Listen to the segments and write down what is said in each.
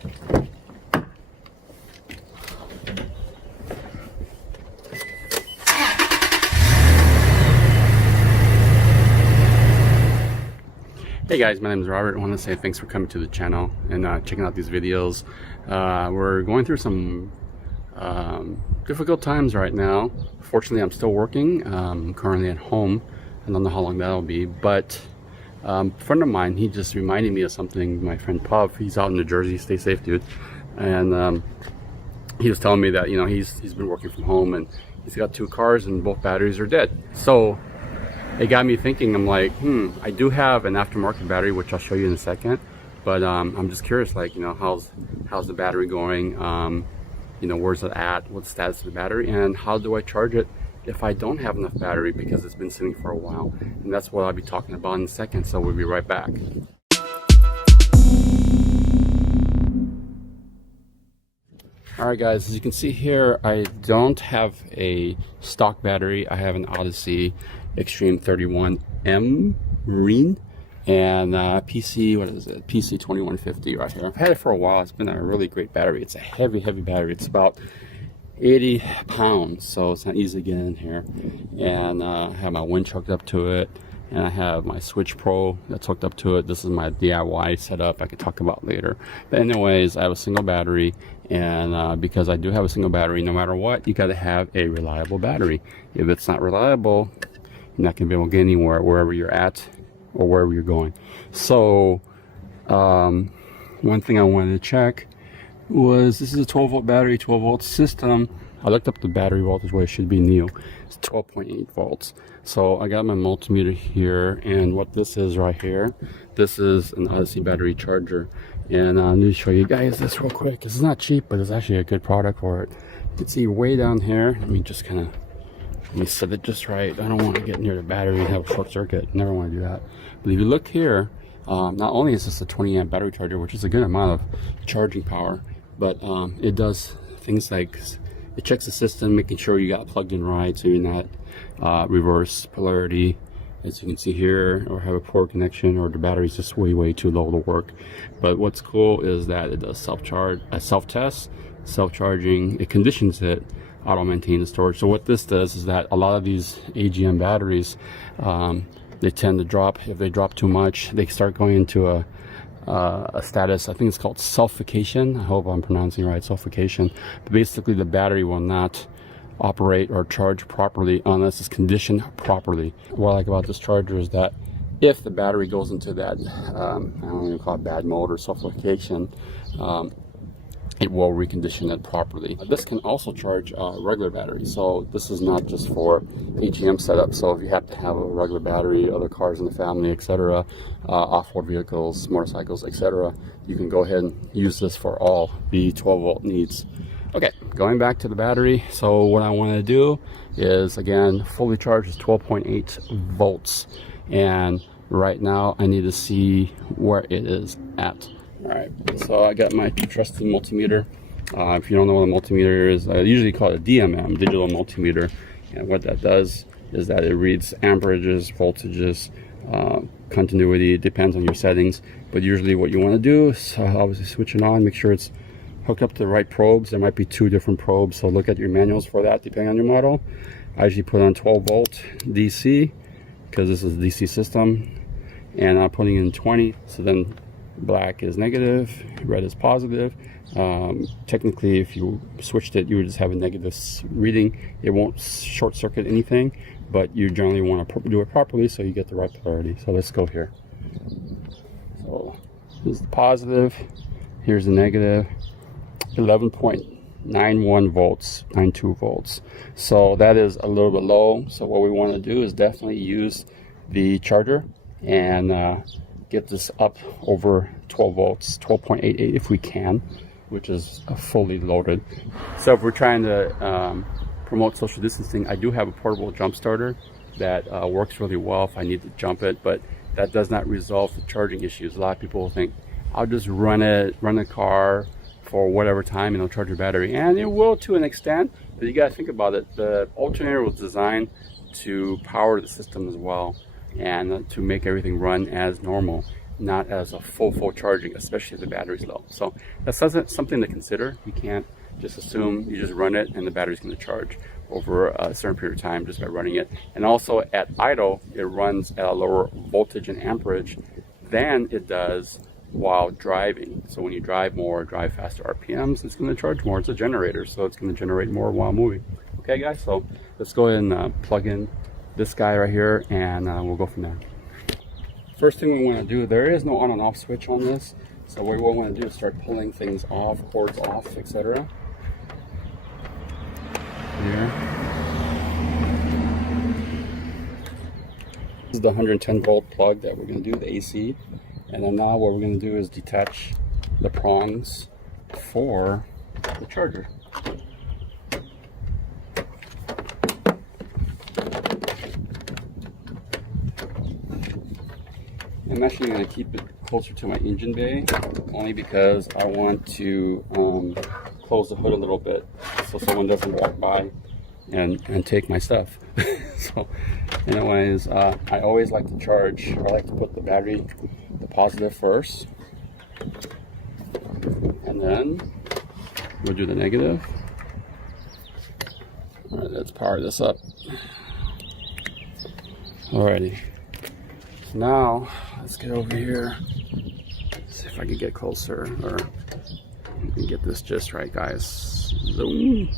Hey guys, my name is Robert. I want to say thanks for coming to the channel and checking out these videos. We're going through some difficult times right now. Fortunately, I'm still working. I'm currently at home. I don't know how long that'll be, but a friend of mine, he just reminded me of something. My friend Puff, he's out in New Jersey. Stay safe, dude. And he was telling me that, you know, he's been working from home and he's got 2 cars and both batteries are dead. So it got me thinking. I'm like, I do have an aftermarket battery, which I'll show you in a second, but I'm just curious, like, you know, how's the battery going? You know, where's it at? What's the status of the battery? And how do I charge it if I don't have enough battery because it's been sitting for a while? And that's what I'll be talking about in a second, so we'll be right back. Alright guys, as you can see here, I don't have a stock battery. I have an Odyssey Extreme 31M Marine and PC, what is it? PC 2150 right here. I've had it for a while. It's been a really great battery. It's a heavy battery. It's about 80 pounds, so it's not easy to get in here. And I have my winch hooked up to it, and I have my Switch Pro that's hooked up to it. This is my DIY setup I could talk about later. But anyways, I have a single battery, and because I do have a single battery, no matter what, you got to have a reliable battery. If it's not reliable, you're not going to be able to get anywhere, wherever you're at or wherever you're going. So one thing I wanted to check was, this is a 12 volt battery, 12 volt system. I looked up the battery voltage where it should be new. It's 12.8 volts. So I got my multimeter here, and what this is right here, this is an Odyssey battery charger. And I need to show you guys this real quick. It's not cheap, but it's actually a good product for it. You can see way down here, let me set it just right. I don't want to get near the battery and have a short circuit. Never want to do that. But if you look here, not only is this a 20 amp battery charger, which is a good amount of charging power, but it does things like it checks the system, making sure you got plugged in right, so you're not reverse polarity, as you can see here, or have a poor connection, or the battery's just way too low to work. But what's cool is that it does self-charge, self-test, self-charging. It conditions it, auto maintain the storage. So what this does is that a lot of these AGM batteries, they tend to drop. If they drop too much, they start going into a status, I think it's called sulfication. I hope I'm pronouncing it right, sulfication. But basically the battery will not operate or charge properly unless it's conditioned properly. What I like about this charger is that if the battery goes into that, I don't even call it bad mode or sulfication, it will recondition it properly. This can also charge regular batteries, so this is not just for AGM setup. So if you have to have a regular battery, other cars in the family, etc., off-road vehicles, motorcycles, etc., you can go ahead and use this for all the 12 volt needs. Okay, going back to the battery. So what I want to do is, again, fully charged is 12.8 volts, and right now I need to see where it is at. Alright, so I got my trusty multimeter. If you don't know what a multimeter is, I usually call it a DMM, digital multimeter. And what that does is that it reads amperages, voltages, continuity. It depends on your settings. But usually what you want to do is obviously switch it on, make sure it's hooked up to the right probes. There might be 2 different probes, so look at your manuals for that depending on your model. I usually put on 12 volt DC because this is a DC system, and I'm putting in 20, so then black is negative, red is positive. Technically, if you switched it, you would just have a negative reading. It won't short circuit anything, but you generally want to do it properly so you get the right polarity. So let's go here. So this is the positive, here's the negative, 11.91 volts, 92 volts. So that is a little bit low. So what we want to do is definitely use the charger and get this up over 12 volts, 12.88 if we can, which is fully loaded. So if we're trying to promote social distancing, I do have a portable jump starter that works really well if I need to jump it, but that does not resolve the charging issues. A lot of people think, I'll just run the car for whatever time and it'll charge your battery, and it will to an extent, but you gotta think about it. The alternator was designed to power the system as well, and to make everything run as normal. not as a full charging, especially if the battery's low. So that's something to consider. You can't just assume you just run it and the battery's going to charge over a certain period of time just by running it. And also at idle, it runs at a lower voltage and amperage than it does while driving. So when you drive more, drive faster RPMs, it's going to charge more. It's a generator, so it's going to generate more while moving. Okay guys, so let's go ahead and plug in this guy right here, and we'll go from there. First thing we want to do, there is no on and off switch on this, so what we want to do is start pulling things off, cords off, etc. Here. This is the 110 volt plug that we're going to do, the AC. And then now what we're going to do is detach the prongs for the charger. I'm actually going to keep it closer to my engine bay, only because I want to close the hood a little bit so someone doesn't walk by and take my stuff. So anyways, I always like to charge, I like to put the battery, the positive first, and then we'll do the negative. All right, let's power this up. Alrighty, so now let's get over here. See if I can get closer, or you can get this just right, guys. Zoom,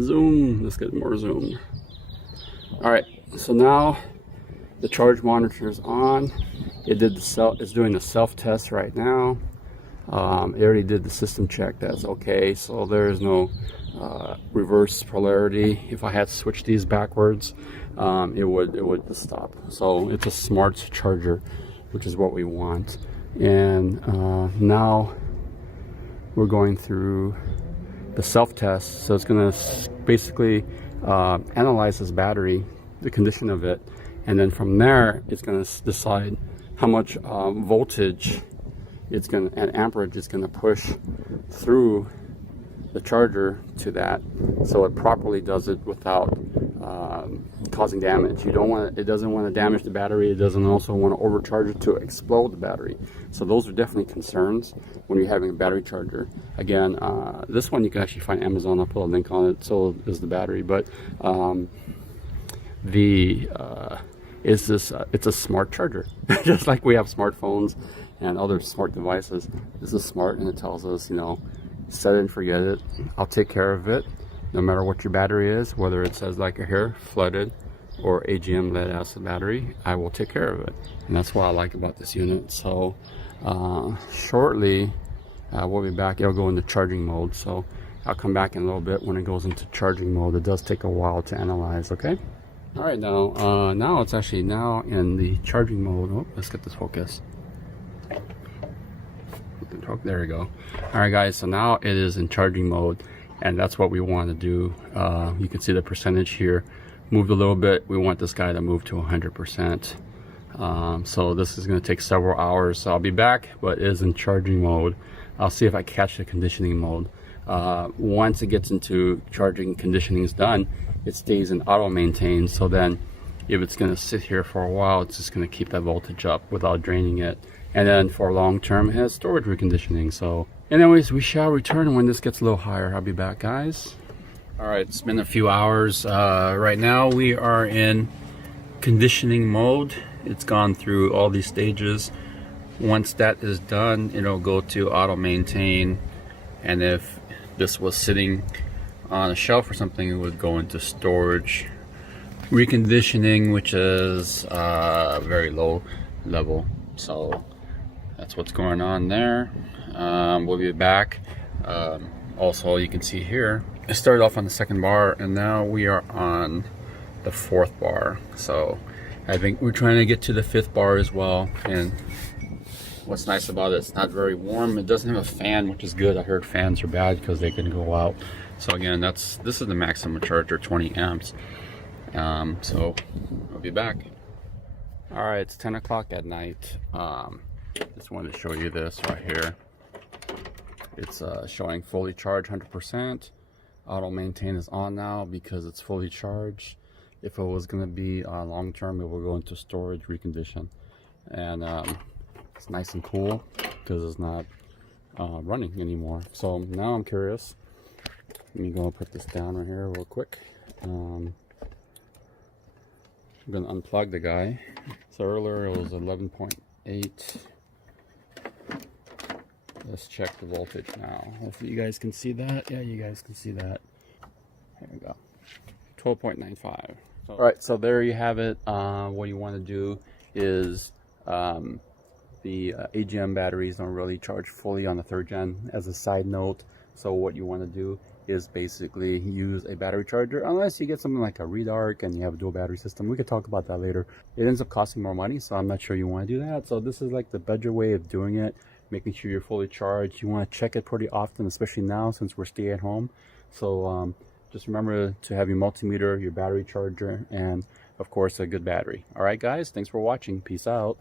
zoom. Let's get more zoom. All right, so now the charge monitor is on. It's doing the self test right now. It already did the system check. That's okay. So there is no reverse polarity. If I had switched these backwards, it would just stop. So it's a smart charger, which is what we want. And now we're going through the self test. So it's going to basically analyze this battery, the condition of it, and then from there it's going to decide how much voltage and amperage it's going to push through the charger to that, so it properly does it without causing damage. It doesn't want to damage the battery. It doesn't also want to overcharge it to explode the battery. So those are definitely concerns when you're having a battery charger. Again, this one you can actually find Amazon. I'll put a link on it. So is the battery, but it's a smart charger. Just like we have smartphones and other smart devices, this is smart, and it tells us, you know, set it and forget it. I'll take care of it, no matter what your battery is, whether it says like here flooded or AGM lead acid battery, I will take care of it. And that's what I like about this unit. So shortly we'll be back. It'll go into charging mode, so I'll come back in a little bit when it goes into charging mode. It does take a while to analyze. Okay, all right, now it's actually now in the charging mode. Oh, let's get this focus. There we go. All right guys, so now it is in charging mode, and that's what we want to do. You can see the percentage here moved a little bit. We want this guy to move to 100%. So this is going to take several hours, so I'll be back, but it is in charging mode. I'll see if I catch the conditioning mode. Once it gets into charging, conditioning is done, it stays in auto maintain. So then if it's going to sit here for a while, it's just going to keep that voltage up without draining it. And then for long term, it has storage reconditioning. So anyways, we shall return when this gets a little higher. I'll be back, guys. All right, it's been a few hours. Right now we are in conditioning mode. It's gone through all these stages. Once that is done, it'll go to auto maintain, and if this was sitting on a shelf or something, it would go into storage reconditioning, which is very low level. So that's what's going on there. We'll be back. Also, you can see here, it started off on the second bar, and now we are on the fourth bar. So I think we're trying to get to the fifth bar as well. And what's nice about it, it's not very warm. It doesn't have a fan, which is good. I heard fans are bad because they can go out. So again, this is the maximum charger, 20 amps. So I'll be back. All right, it's 10 o'clock at night. Just wanted to show you this right here. It's showing fully charged, 100%. Auto maintain is on now because it's fully charged. If it was going to be long term, it will go into storage recondition. And It's nice and cool because it's not running anymore. So now I'm curious. Let me go and put this down right here real quick. I'm gonna unplug the guy. So earlier it was 11.8. Let's check the voltage now. Hopefully you guys can see that. Yeah, you guys can see that. There we go. 12.95. So, all right, so there you have it. What you want to do is the AGM batteries don't really charge fully on the 3rd gen. As a side note, so what you want to do is basically use a battery charger, unless you get something like a redarc and you have a dual battery system. We could talk about that later. It ends up costing more money, so I'm not sure you want to do that. So this is like the better way of doing it, making sure you're fully charged. You want to check it pretty often, especially now since we're stay at home. So just remember to have your multimeter, your battery charger, and of course a good battery. All right guys, thanks for watching. Peace out.